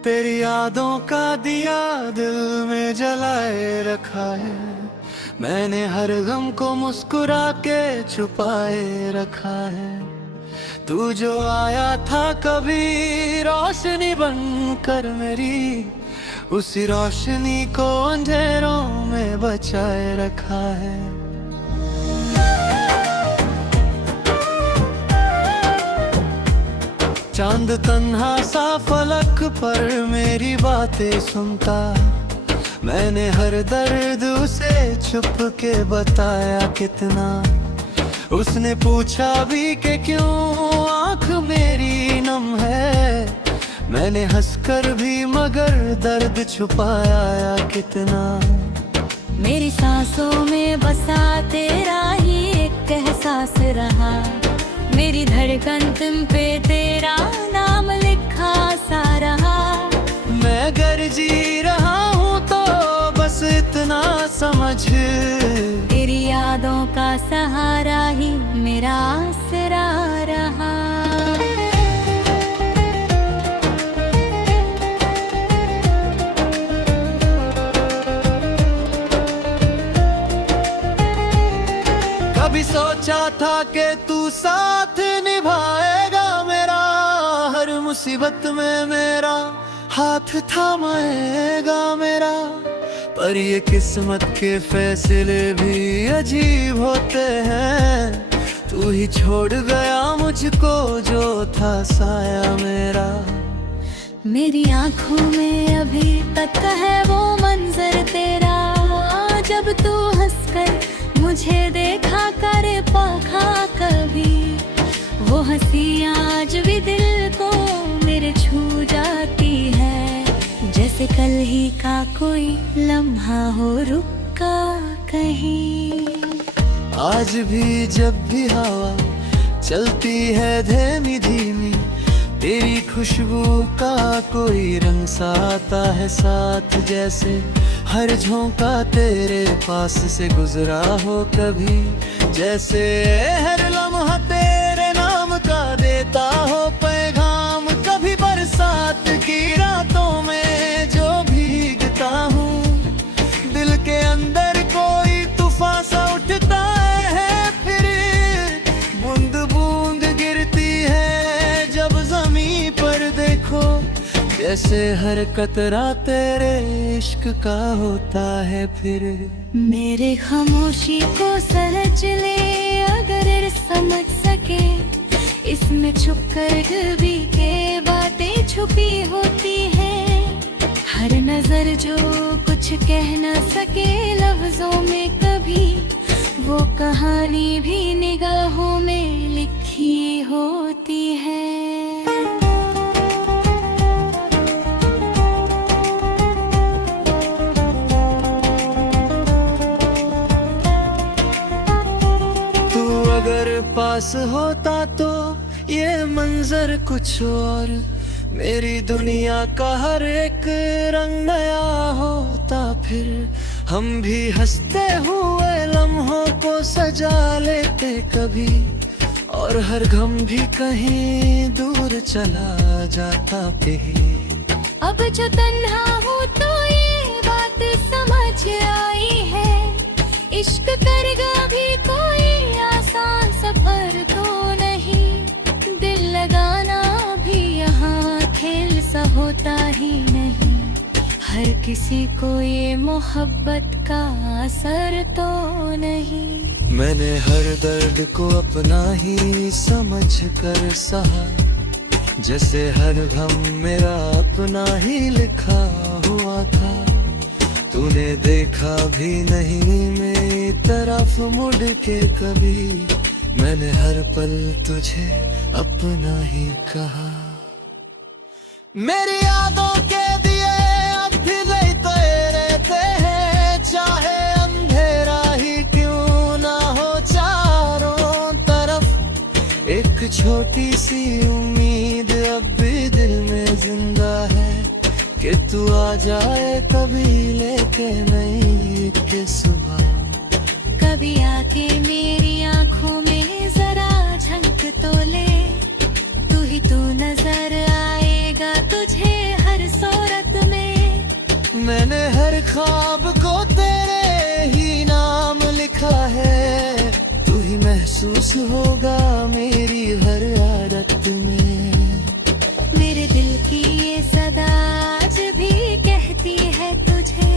तेरी यादों का दिया दिल में जलाए रखा है। मैंने हर गम को मुस्कुरा के छुपाए रखा है। तू जो आया था कभी रोशनी बनकर मेरी, उसी रोशनी को अंधेरों में बचाए रखा है। चांद तन्हा सा फलक पर मेरी बातें सुनता, मैंने हर दर्द उसे छुप के बताया कितना। उसने पूछा भी कि क्यों आँख मेरी नम है, मैंने हंसकर भी मगर दर्द छुपाया कितना। मेरी सांसों में बसा तेरा ही एक एहसास रहा, मेरी धड़कन तुम पे तेरा नाम लिखा सा रहा। मैं अगर जी रहा हूँ तो बस इतना समझ, तेरी यादों का सहारा ही मेरा आसरा रहा। कभी सोचा था कि तू साथ निभाएगा मेरा, हर मुसीबत में मेरा हाथ थामेगा मेरा। पर ये किस्मत के फैसले भी अजीब होते हैं, तू ही छोड़ गया मुझको जो था साया मेरा। मेरी आँखों में अभी तक है वो मंजर तेरा, जब तू हंसकर मुझे देखा करे पाखा कभी। वो हंसी आज भी दिल को मेरे छू जाती है, जैसे कल ही का कोई लम्हा हो रुका कहीं। आज भी जब भी हवा चलती है धीमी धीमी, तेरी खुशबू का कोई रंग सा आता है साथ, जैसे हर झोंका तेरे पास से गुजरा हो कभी। जैसे हर लम्हा तेरे नाम का देता हो पैगाम, कभी बरसात की रातों में जो भीगता हूँ, दिल के अंदर कोई तूफान सा उठता है, फिर बूंद बूंद गिरती है जब ज़मीं पर देखो। जैसे हर कतरा तेरे इश्क का होता है फिर। मेरे खामोशी को सहज ले अगर समझ सके, इसमें छुप कर भी के बातें छुपी होती हैं। हर नजर जो कुछ कह न सके लफ्जों में कभी, वो कहानी भी निगाहों में लिखी होती है। अगर पास होता तो ये मंजर कुछ और, मेरी दुनिया का हर एक रंग नया होता। फिर हम भी हंसते हुए लम्हों को सजा लेते कभी, और हर गम भी कहीं दूर चला जाता कहीं। अब जो तन्हा हूँ तो ये बात समझ आई है, इश्क करेगा भी कोई आसान सफर तो नहीं। दिल लगाना भी यहाँ खेल सा होता ही नहीं, हर किसी को ये मोहब्बत का असर तो नहीं। मैंने हर दर्द को अपना ही समझ कर सहा, जैसे हर गम मेरा अपना ही लिखा हुआ था। तूने देखा भी नहीं मेरी तरफ मुड़ के कभी, मैंने हर पल तुझे अपना ही कहा। मेरी यादों के दिए अब भी लेते रहते हैं, चाहे अंधेरा ही क्यों ना हो चारों तरफ। एक छोटी सी उम्मीद अब भी दिल में जिंदा है, कि तू आ जाए कभी लेके नई के सुबह। कभी आके मेरी आँखों में जरा झलक तो ले, तू ही तू नजर आएगा तुझे हर सौ महसूस होगा मेरी हर आदत में। मेरे दिल की ये सदा आज भी कहती है तुझे,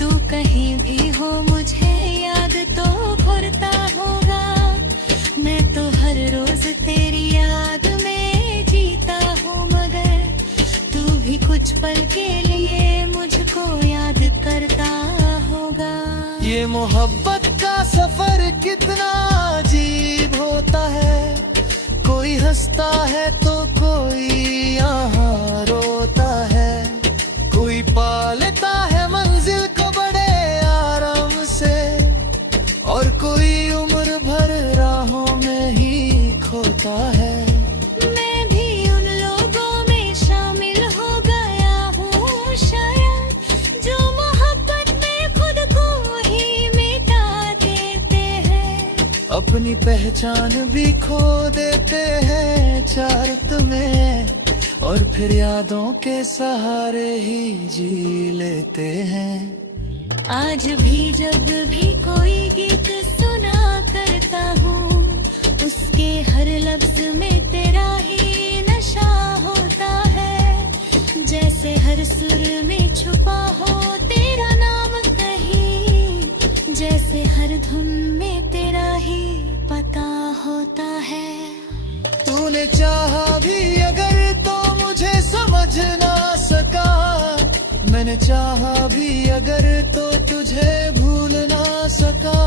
तू कहीं भी हो मुझे याद तो घुरता होगा। मैं तो हर रोज तेरी याद में जीता हूँ, मगर तू भी कुछ पल के लिए मुझको याद करता होगा। ये मोहब्बत का सफर कितना अजीब होता है, कोई हंसता है तो कोई यहाँ रोता है, कोई पा लेता है मंजिल को बड़े आराम से, और कोई उम्र भर राहों में ही खोता है। मैं भी उन लोगों में शामिल हो गया हूँ शायद, जो मोहब्बत में खुद को ही मिटा देते हैं। अपनी पहचान भी खो देते हैं चारत में, और फिर यादों के सहारे ही जी लेते हैं। आज भी जब भी कोई गीत सुना करता हूँ, उसके हर लफ्ज में तेरा ही नशा होता है। जैसे हर सुर में छुपा हो तेरा नाम कहीं, जैसे हर धुन में तेरा ही पता होता है। तूने चाहा भी अगर तो मुझे समझ ना सका, मैंने चाहा भी अगर तो तुझे भूल ना सका।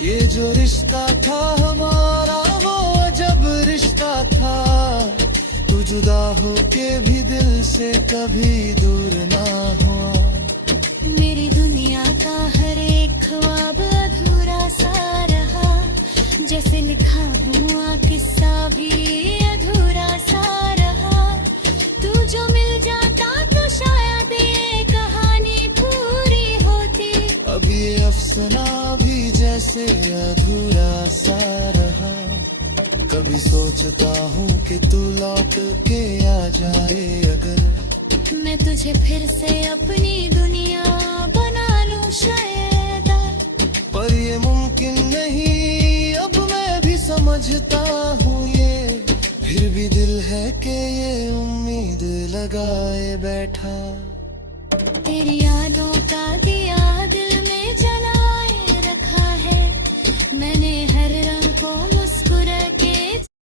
ये जो रिश्ता था हमारा वो जब रिश्ता था, तू जुदा हो के भी दिल से कभी दूर ना हुआ। मेरी दुनिया का हर एक ख्वाब अधूरा सा रहा, जैसे लिखा हुआ किस्सा भी अधूरा सा रहा। तू जो मिल जाता तो शायद ये कहानी पूरी होती, अब ये अफसाना भी जैसे अधूरा सा रहा। कभी सोचता हूँ कि तू लौट के आ जाए अगर, मैं तुझे फिर से अपनी दुनिया बना लूं शायद। पर ये मुमकिन नहीं, अब मैं भी समझता हूँ ये, फिर भी दिल है कि ये उम्मीद लगाए बैठा। तेरी यादों का दिया दिल में जलाए रखा है, मैंने हर रंग को